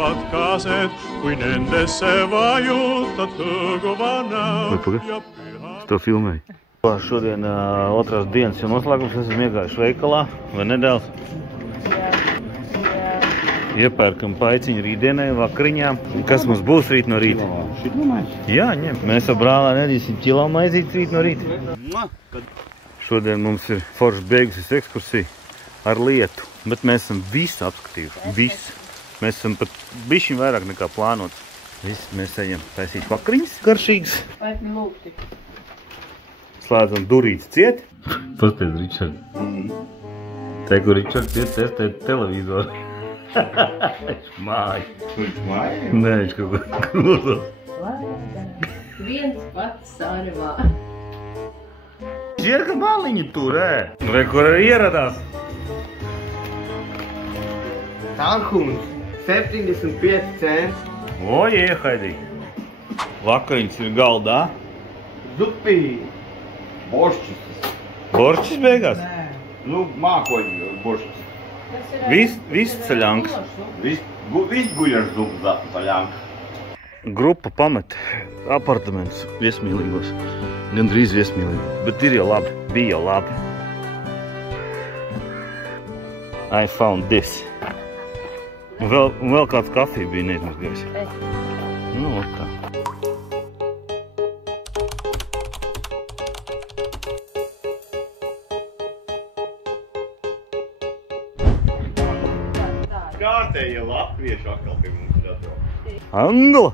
Saavat kaset, kuin entessä vajutta tūguvā nav. Es to filmēju. Šodien otrās dienas jau noslēgums. Esam iegājuši veikalā, vai nedēļas? Iepērkam paiciņu rītdienai, vakariņām. Kas mums būs rīt no rīta? Jā, ņem. Mēs ar brālā nedīsim ķilo maizītes rīt no rīta. Šodien mums ir forši beigusies ekskursija ar lietu, bet mēs esam visu apskatījuši. Visu. Mēs esam pat bišķiņ vairāk nekā plānots. Viss mēs ejam taisīt vakariņas garšīgas. Laipni lūgti. Slēdzam durītes ciet. Pasties, Ričard. Te, kur Ričards iet testēt televizoru. Viņš māja. Viņš māja? Nē, viņš kaut ko klausos. Viens pats sarvā. Žierka maliņu tur, Re, kur arī ieradās. Tālhums, 75 centi. O, iehaidī. Vakariņas ir galdā. Zupi. Boršķis. Boršķis beigās? Nu, mākoņi boršķis. Viss ceļanks. Viss guļaš zupu zaļanks. Grupa pamet apartamentus viesmīlīgos. Gandrīz viesmīlīgi. Bet ir jau labi. Bija jau labi. I found this. Un vēl kāds kafija bija neizmazgājis. Nu, tā. Kārtējie latvieši atkal pie mums ir atbrauc. Angla!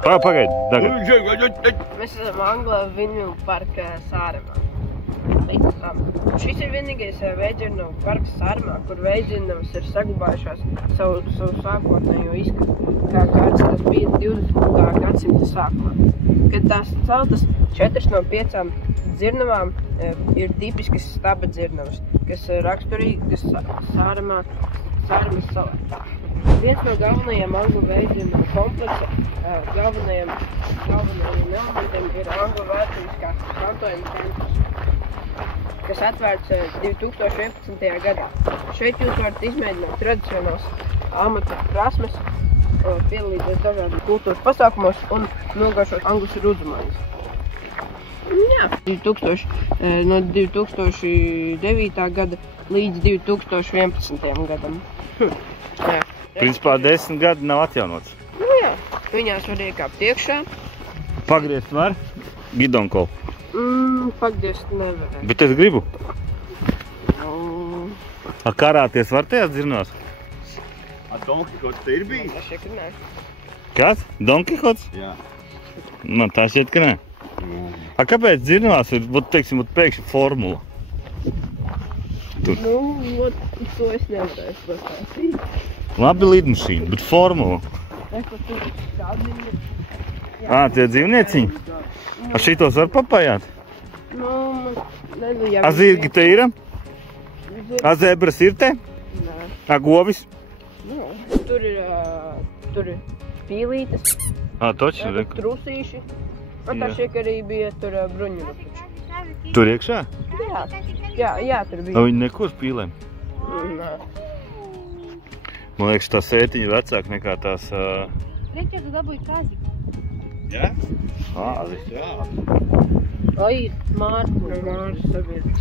Pagaid, tagad. Mēs esam Anglā Viņu parka Sāremā. Šis ir vienīgais veidzirnavu parks Sāremā, kur veidzirnavas ir saglabājušās savu sākotnējo izskatu, kā kāds tas bija 20. gadsimta sākumā. Kad tās celtas 4 no 5 dzirnavām ir tipiskas staba dzirnavas, kas raksturīgas Sāremas salā. Viens no galvenajiem anglu veidzirnavu kompleksa galvenajiem elementiem ir anglu vēsturiskā mantojuma centrs, kas atvērts 2011. gadā. Šeit jūs varat izmēģināt tradicionāls amata prasmes, piedalīties dažādu kultūras pasākumos un nogaršot anglus rudzumaņas. Jā, no 2009. gada līdz 2011. gadam. Jā. Principā 10 gadi nav atjaunots. Nu jā, viņās var iekāpt iekšā. Pagriezt var? Gidonkolu. Pagriezt nevarēja. Bet es gribu. A karāties var tajās dzirnās? A Don Kihots te ir bijis? Es šeit nē. Kas? Don Kihots? Jā. Man tā šķiet, ka nē. A kāpēc dzirnās ir, teiksim, pēkšņi formula? Tur. Nu, to es nevarēju pastāstīt. Labi lidmašīna, bet formula. Tur tādiņi. Tie dzīvnieciņi? A šitos var papājāt? Nu, nezinu, jā. A zirgi te ir? A zebras ir te? Nē. A govis? Nu, tur ir pīlītes. Toči ir. Trusīši. Un tā šiek arī bija tur bruņurupuči. Tur iekšā? Jā, tur bija. A viņi neko uz pīlēm? Nē. Man liekas, tā sētiņa vecāka nekā tās... Reķi, tu dabūji kazi. Jā? Āzis. Jā. Oi, Mārs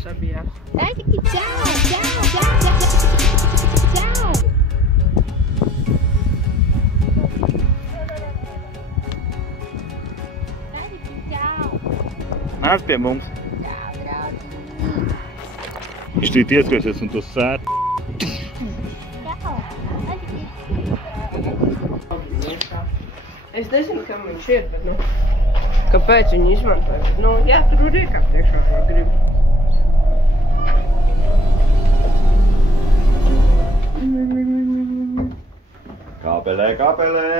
sabijās. Tētiki, čau! Nāc pie mums. Viņš tīt ieskaiesies un to sēt. Es nezinu, kam viņš ir, bet, nu, kāpēc viņu izmantoja. Nu, jā, tur var iekāpt iekšā, kā gribu. Kāpelē.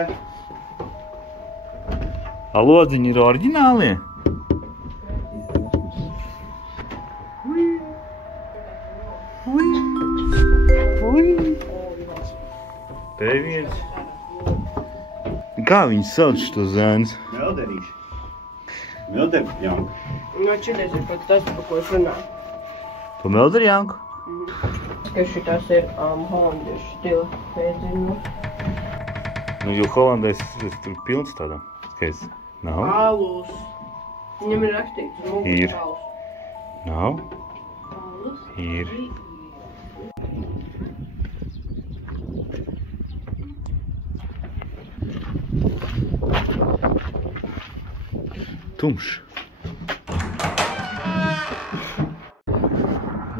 A lodziņi ir oriģinālie? Te viens. Kā viņi sauc šo zēns? Melderīši. Melderjanka. No, šitās ir pat tas, par ko es runāju. Pa Melderjanku? Ka šitas ir holandiešu stila pēdziņu. Nu, jo holandēs tur pilns tādām. Skaidrs. Nav? Alus. Viņam ir rakstīts mūsu Ir. alus. Nav? Alus. Ir. Tumšs.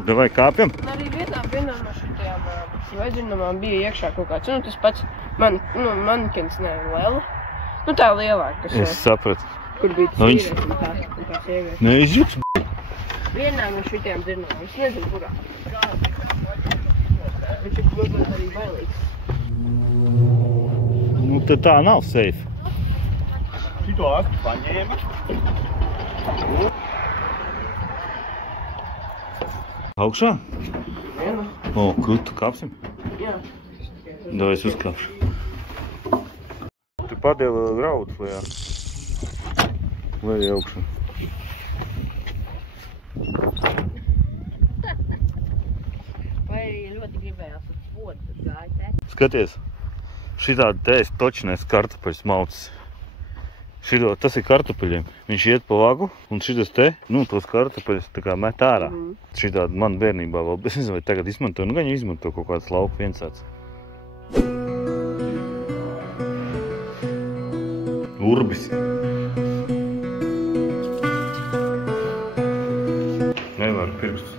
Davai kāpjam? Arī vienā no šitajām veģinamām bija iekšā kaut kāds, nu tas pats manikins, ne, Lela. Nu tā lielāka, kas, Es sapratu. kur bija Nu, viņš- vīrietis un tā sieviete. Neizjūts. Vienā no šitiem dzirnām, es nezinu, kurā. Viņš ir varbūt arī bailīgs. Nu, tad tā nav safe. Šito astu paņēmi. Augšā? Viena? O, krūtu kāpsim. Jā. Davai es uzkāpšu. Tu padēvi graudus lejā. Lejā augšā. Vai arī ļoti gribējās uz podu, tad gāja te. Skaties, šitādi te es točinēs kartupeļus maucis. Šito, tas ir kartupeļiem. Viņš iet pa vagu, un šitas te, nu, tos kartupeļus tā kā met ārā. Šitādi man bērnībā vēl, es nezinu, vai tagad izmanto, nu, gan jau izmanto kaut kāds lauku viensāds. Urbis. Nevar pirkstus.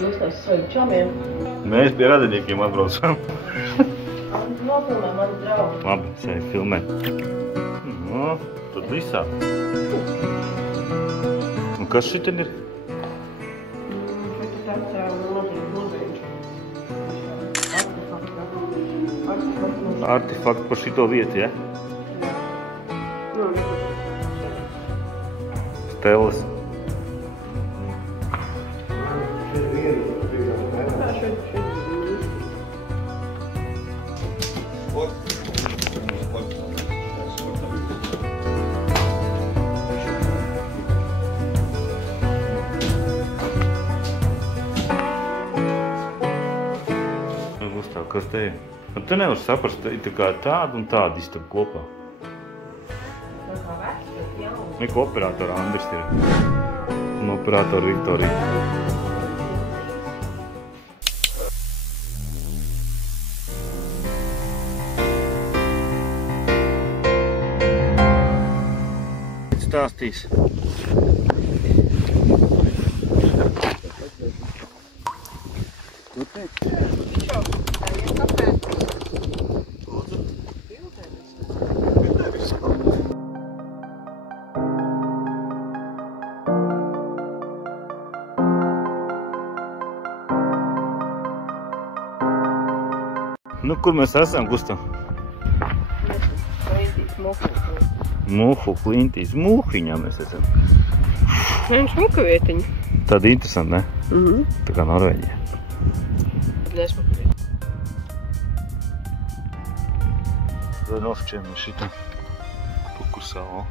Jūs tās sveiku čamiem. Mēs pie radiniekiem atbraucām. Nofilmē mani draugi. Labi, sēj filmē. No, tad visā. Un kas šitien ir? Šeit tāds nozīm muzejiņš. Artefakts. Artefakti par šito vietu, ja? Nu, Steles. Gustav, kas te ir? Un te nevar saprast, te ir tā kā tāda un tāda istaba kopā. Neko operatora Andris ir. Un operatora Viktorija. Stāstīs. Nu, kur mēs esam, Gustav? Klintīs, muhu. Muhu klintīs. Muhiņā mēs esam. Viņš muka vietiņa. Tāda interesanta, ne? Tā kā Norvēģija. Nesmuka vietiņa. Tad nošķiem šitā pukusālo.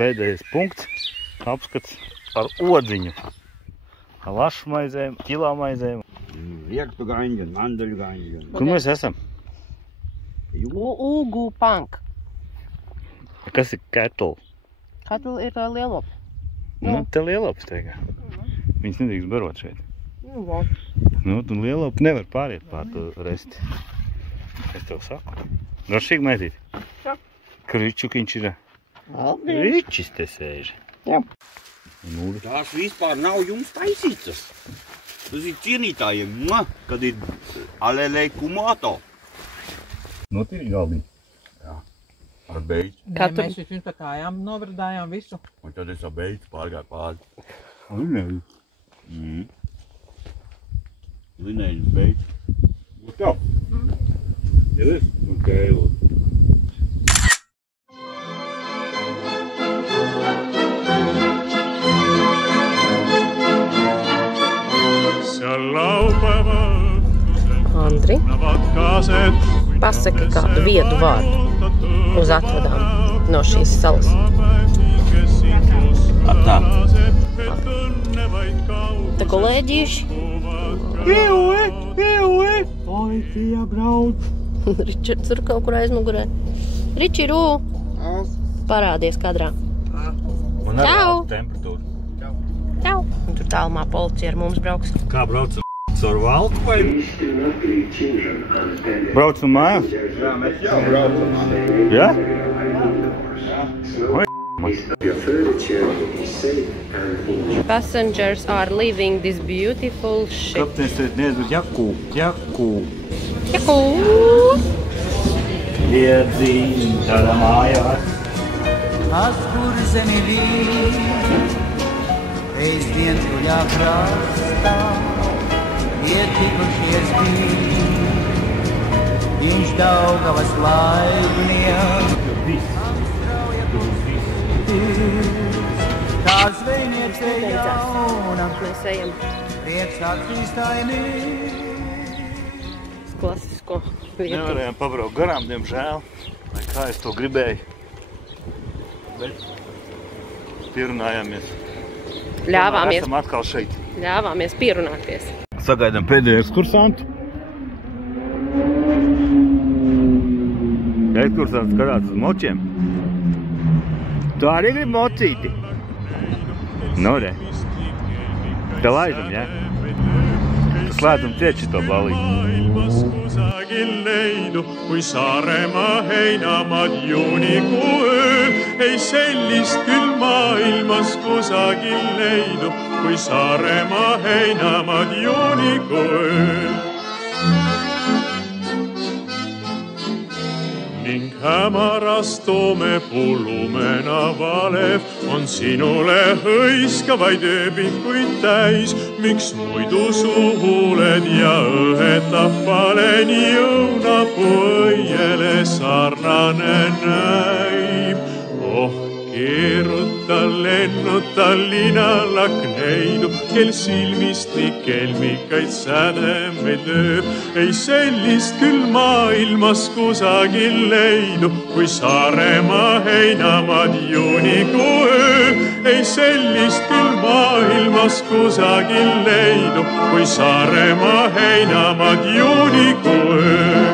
pēdējais punkts. Apskats ar odziņu. Ar lašu maizēm, ķilā maizēm. Riektu gaņģi, mandaļu gaņģi. Kur mēs esam? Ugu pank. Kas ir kettle? Katla ir tā lielopa. Nu, te lielopas teikā. Viņas nedrīkst barot šeit. Nu, vot. Nu, tu lielopu nevar pāriet pār to resti. Es tev saku. Garšīgi maizīt? Jā. Ka ričukiņš ir? Ričis te sēž. Jā. Nuli. Tās vispār nav jums taisītas. Tas ir cienītājiem, kad ir alelei kumāto. Notīri galdiņi. Ar beidz. Katru- Mēs vispirms pa kājām novardājām visu. Un tad es ar beidz pārgāju pāri. Linēļi. Linēļus beidz. Tā. Ir es un kēlu. Seal laupäeva õhtusel Andri, navad kaased. pasaki kādu viedu vārdu uz atvedām no šīs salas. Tā. Te kolēģīši. Policija brauc. Ričards ir kaut kur aizmugurē. Ričiru! Parādies kadrā. Un ar Čau! temperatūru. Čau! Un tur tālumā policija ar mums brauks. Kā braucam? Caur valku vai? Braucam mājās? Jā, mēs jau braucam. Jā? Passengers are leaving this beautiful ship. Kapteinis teikt, nezinu, jakū. Jakū! Iedzīm tādā mājās. Kur zemi līd, pēcdien tuļā krastā, ietikušies bija, viņš Daugavas laivnieks. Tā zvejniece jauna, Mēs ejam prieks attīstājumu. uz klasisko vietu. Nevarējām pabraukt garām, diemžēl. Vai kā es to gribēju. Bet pierunājāmies. Ļāvāmies, Esam atkal šeit. ļāvāmies pierunāties. Sagaidām pēdējo ekskursantu. Ekskursants skatās uz močiem. Tu arī gribi mocīti? Nu, re. Te laidam, ja? Slēdzam ciet šito balīti. Maailmas kusagil leidu, kui Saaremaa heinamaad juunikuu öö. Ei sellist küll maailmas kusagil leidu, kui Saaremaa heinamaad juunikuu öö. Ning hämaras toome pullumena valev on sinule hõiskavaid ööbikuid täis. Miks muidu su huuled ja õhetab paleni õunapuu õiele sarnane näib? Oh, keeruta, lennuta linalakneidu, kel silmist nii kelmikaid sädemeid lööb. Ei sellist küll maailmas kusagil leidu, kui Saaremaa heinamaad juunikuu öö. Ei sellist küll maailmas kusagil leidu, kui Saaremaa heinamaad juunikuu öö.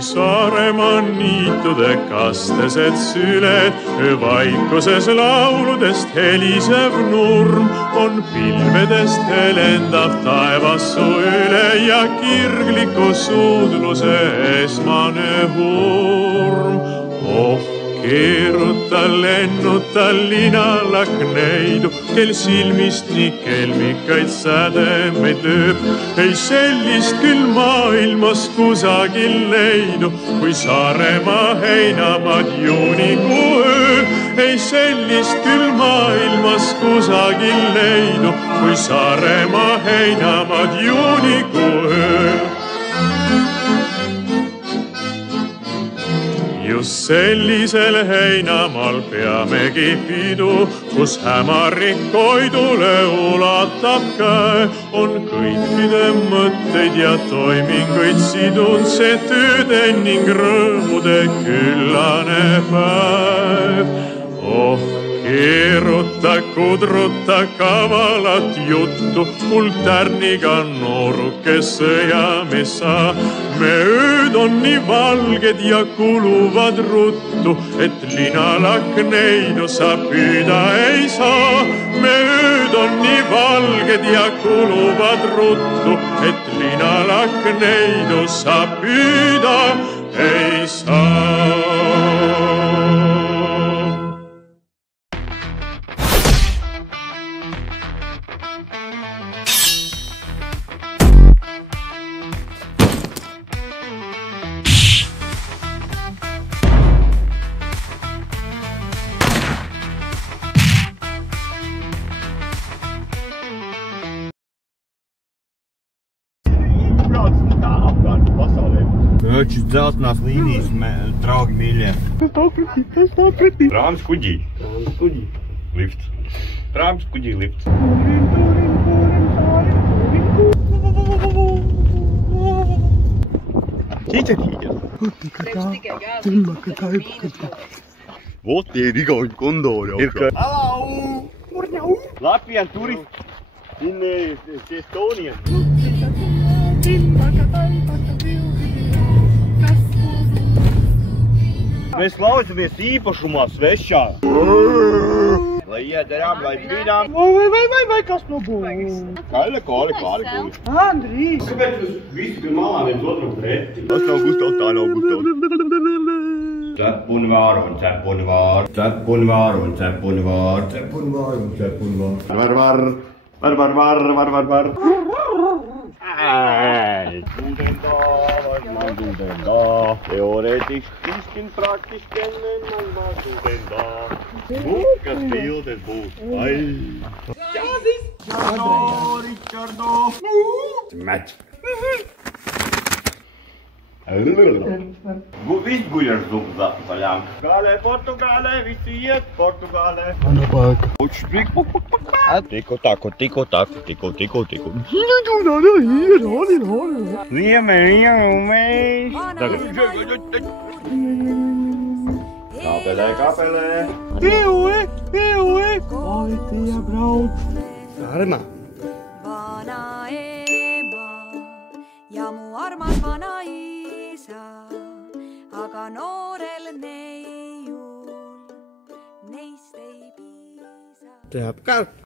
Saaremaa niitude kastesed süled, öövaikuses lauludest helisev nurm on pilvedest helendav taevas su üle ja kirgliku suudluse esmane hurm. Oh, keeruta, lennuta linalakneidu, kel silmist nii kelmikaid sädemeid lööb. Ei sellist küll maailmas kusagil leidu, kui Saaremaa heinamaad juunikuu öö. Ei sellist küll maailmas kusagil leidu, kui Saaremaa heinamaad juunikuu öö. just sellisel heinamaal peamegi pidu, kus hämarik Koidule ulatab käe. On kõikide mõtteid ja toiminguid sidunud see tööde ning rõõmude küllane päev. Oh, keeruta, kudruta kavalat juttu, mul tärniga nooruke sõjamesa. Me ööd on nii valged ja kuluvad ruttu, et linalakneid sa püüda ei saa. Me ööd on nii valged ja kuluvad ruttu, et linalakneid sa püüda ei saa. Šis dzeltenās līnijas, draugi mīļie. Tas nav pretī. Prāms kuģī. Lifts. Prāms kuģī lifts. Čīčakīja. Vot tie ir igauņu kondori augšā. Hello! Latvian turist in Estonian. Mēs klausamies īpašumā svešā. Lai iederām, lai spīdām. Vai, kas nu būs? Kaile, kāli. Andrīs! Kāpēc jūs visi pie malā viens otram preti? Tas nav Gustav, tā nav Gustav. Cepuni vāru un cepuni vāru. Cepuni vāru un cepuni vāru. Cepuni vāru un cepuni vāru. Var. Ūdendā. Teorētiski, izskin praktiski, man maz ūdendā. Kas bildes būs? Ai! Čāzis! Ričardo! Mets! Viss guļ ar zubu zatu paļām. Portugālē, visi iet Portugālē. Tiko tako. Ziemeļjumēs. Kāpelē. Pieue. Policija brauc. Arma. Vana ema ja mu armas vana isa, aga noorel neiul neist ei piisa. Teab ka.